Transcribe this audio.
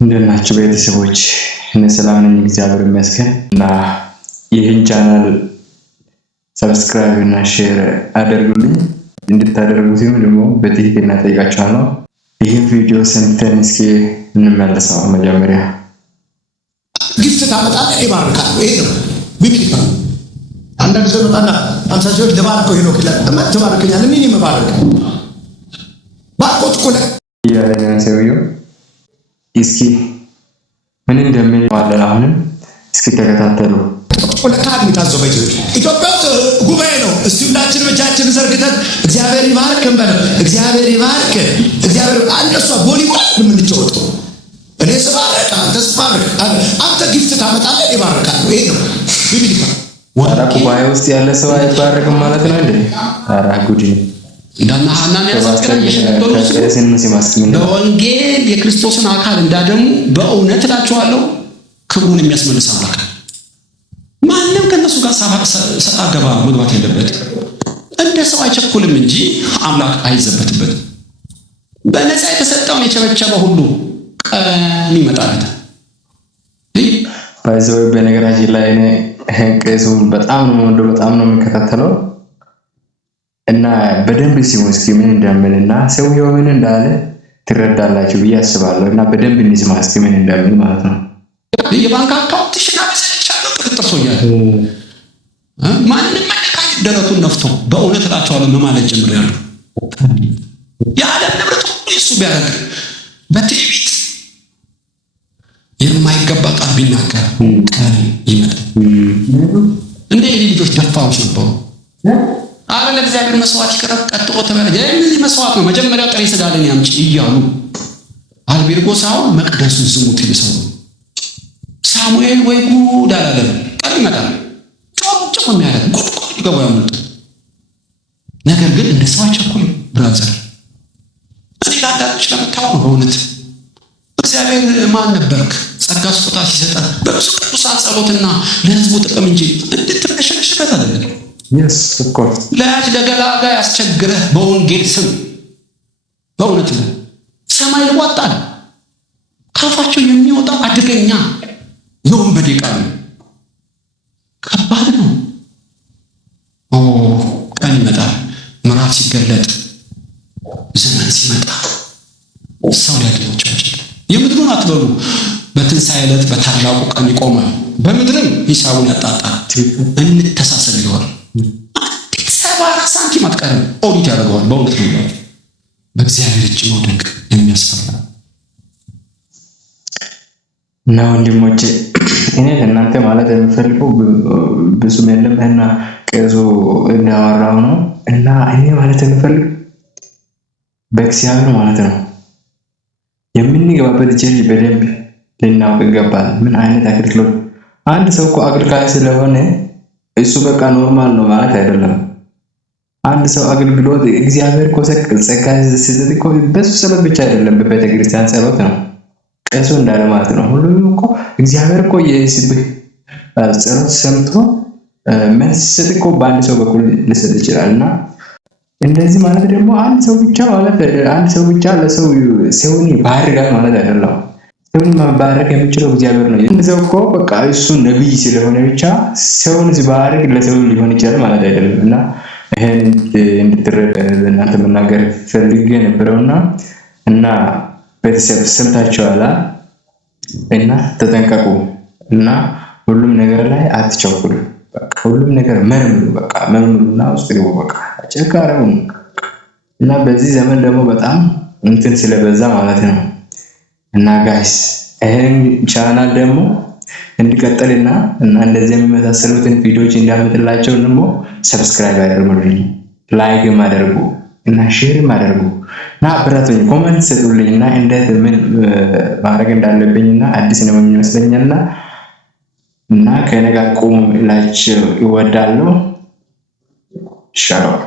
እንደናችሁ ቤተሰቦች እኔ ሰላም ነኝ፣ እግዚአብሔር ይመስገን። እና ይህን ቻናል ሰብስክራይብ እና ሼር አድርጉልኝ። እንድታደርጉት ደግሞ በትህትና ጠይቃችኋለሁ። ይህን ቪዲዮ ሰምተን እስኪ እንመለሰው። መጀመሪያ ጊፍት ታመጣለህ፣ ይባርካል። ይሄ ነው ቢብሊካ። አንዳንድ ሰው መጣና አምሳቸው ደባርከው ይሄ ነው ከላ ተባርከኛል። ምን ይመባረክ ባርኮት ኮለ ያለና ሰውየው እስኪ ምን እንደምን ዋለን አሁንም እስኪ ተከታተሉ። ወለካድ ምታዘበይ ኢትዮጵያ ጉባኤ ነው። እስቲ ሁላችን ብቻችን ዘርግተን እግዚአብሔር ይባርክ እንበል። እግዚአብሔር ይባርክ። እግዚአብሔር አንደሷ ቦሊቦል የምንጫወተው እኔ ስባረክ አንተ ስባረክ አንተ ጊፍት ታመጣለህ፣ ይባርካል። ይሄ ነው ቢብሊካ። ወራ ጉባኤ ውስጥ ያለ ሰው አይባረክም ማለት ነው እንዴ? ኧረ ጉድ ነው። እንዳና ሐናንያ በወንጌል የክርስቶስን አካል እንዳደሙ በእውነት እላችኋለሁ ክብሩን የሚያስመልስ አምላክ ማንም ከነሱ ጋር ሰጣ ገባ መግባት የለበት። እንደ ሰው አይቸኩልም እንጂ አምላክ አይዘበትበት። በነፃ የተሰጠውን የቸበቸበ ሁሉ ቀን ይመጣል። ባይዘው በነገራችን ላይ እኔ ቄሱን በጣም ነው የምከታተለው እና በደንብ ሲሙ እስኪ ምን እንደምንና ሰውየው ምን እንዳለ ትረዳላችሁ ብዬ አስባለሁ። እና በደንብ እንስማ እስኪ ምን እንደምን ማለት ነው። የባንክ አካውንት ሽናበሰቻለሁ ጥርጥርሶኛል። ማንም አለካኝ ደረቱን ነፍቶ በእውነት እላቸዋለሁ መማለት ጀምሬያለሁ። የዓለም ንብረት ሁሉ እሱ ቢያደርግ በትዕቢት የማይገባ ቃል ቢናገር ቀን ይመጣል። እንደ ልጆች ደፋሮች ነበሩ። አረ ለእግዚአብሔር መስዋዕት ይቀርብ ቀጥሎ ተበለ የምን መስዋዕት ነው? መጀመሪያ ጥሬ ስጋ ለኔ አምጪ እያሉ አልቤርጎሳው መቅደሱን ዝሙት ይሰሩ። ሳሙኤል ወይ ጉድ አላለም። ቀን ይመጣል ጮጭ የሚያደርግ ጉድ ይገባ ያመጡ። ነገር ግን እንደ ሰው አይቸኩል ብራዘር። እኔ ላዳች ለምታው በእውነት እግዚአብሔር ማን ነበርክ? ጸጋ ስጦታ ሲሰጣ በብዙ ቅዱሳን ጸሎትና ለህዝቡ ጥቅም እንጂ እንድትመሸሽበት አይደለም። yes of course ለያጅ ለገላጋይ ያስቸግረህ በወንጌል ስም በእውነት ነው ሰማይ ልዋጣል። ካፋቸው የሚወጣው አደገኛ የወንበዴ ቃል ከባድ ነው። ቀን ይመጣል፣ ምዕራፍ ሲገለጥ፣ ዘመን ሲመጣ ሰው ሊያድናቸው ይችላል። የምድሩን አትበሉ፣ በትንሣኤ ዕለት በታላቁ ቀን ይቆማል። በምድርም ሂሳቡን ያጣጣል። እንተሳሰብ ይለዋል። ሰባራ ሳንቲም አትቀርም፣ ኦዲት ያደርገዋል። በእውነት ነው በእግዚአብሔር እጅ መውደቅ የሚያስፈራ እና ወንድሞቼ እኔ ለእናንተ ማለት የምፈልገው ብዙም የለም እና ቄሱ እንዳወራው ነው። እና እኔ ማለት የምፈልገው በእግዚአብሔር ማለት ነው የምንገባበት ጀርጅ በደንብ ልናውቅ ይገባል። ምን አይነት አገልግሎት አንድ ሰው እኮ አገልጋይ ስለሆነ እሱ በቃ ኖርማል ነው ማለት አይደለም። አንድ ሰው አገልግሎት እግዚአብሔር እኮ ጸጋ ሲሰጥ እኮ በሱ ጸሎት ብቻ አይደለም፣ በቤተ ክርስቲያን ጸሎት ነው። ቄሱ እንዳለ ማለት ነው ሁሉም እኮ እግዚአብሔር እኮ የሕዝብ ጸሎት ሰምቶ መልስ ሲሰጥ እኮ በአንድ ሰው በኩል ሊሰጥ ይችላልና እንደዚህ ማለት ደግሞ አንድ ሰው ብቻ ለሰው ሰውን ይባርካል ማለት አይደለም። ሰውን ማባረክ የሚችለው እግዚአብሔር ነው። አንድ ሰው እኮ በቃ እሱ ነብይ ስለሆነ ብቻ ሰውን ሲባርክ ለሰው ሊሆን ይችላል ማለት አይደለም። እና ይሄን እንድትረዱ እናንተ መናገር ፈልጌ ነበርና እና ቤተሰብ ሰምታችኋል እና ተጠንቀቁ እና ሁሉም ነገር ላይ አትቸኩሉ። በቃ ሁሉም ነገር መርምሩ። በቃ መርምሩና ውስጥ ግቡ። በቃ አጨካረው እና በዚህ ዘመን ደግሞ በጣም እንትን ስለበዛ ማለት ነው። እና ጋይስ ይሄን ቻናል ደግሞ እንዲቀጥልና እና እንደዚህ የሚመሳሰሉትን ቪዲዮዎች እንዲያመጣላችሁ ደግሞ ሰብስክራይብ አድርጉልኝ፣ ላይክ አድርጉ እና ሼር አድርጉ እና አብራቱኝ፣ ኮሜንት ስጡልኝና እንዴት ምን ማድረግ እንዳለብኝና አዲስ ነው የሚመስለኝና እና ከኔ ጋር ቁሙ እላችሁ እወዳለሁ። ሻሎም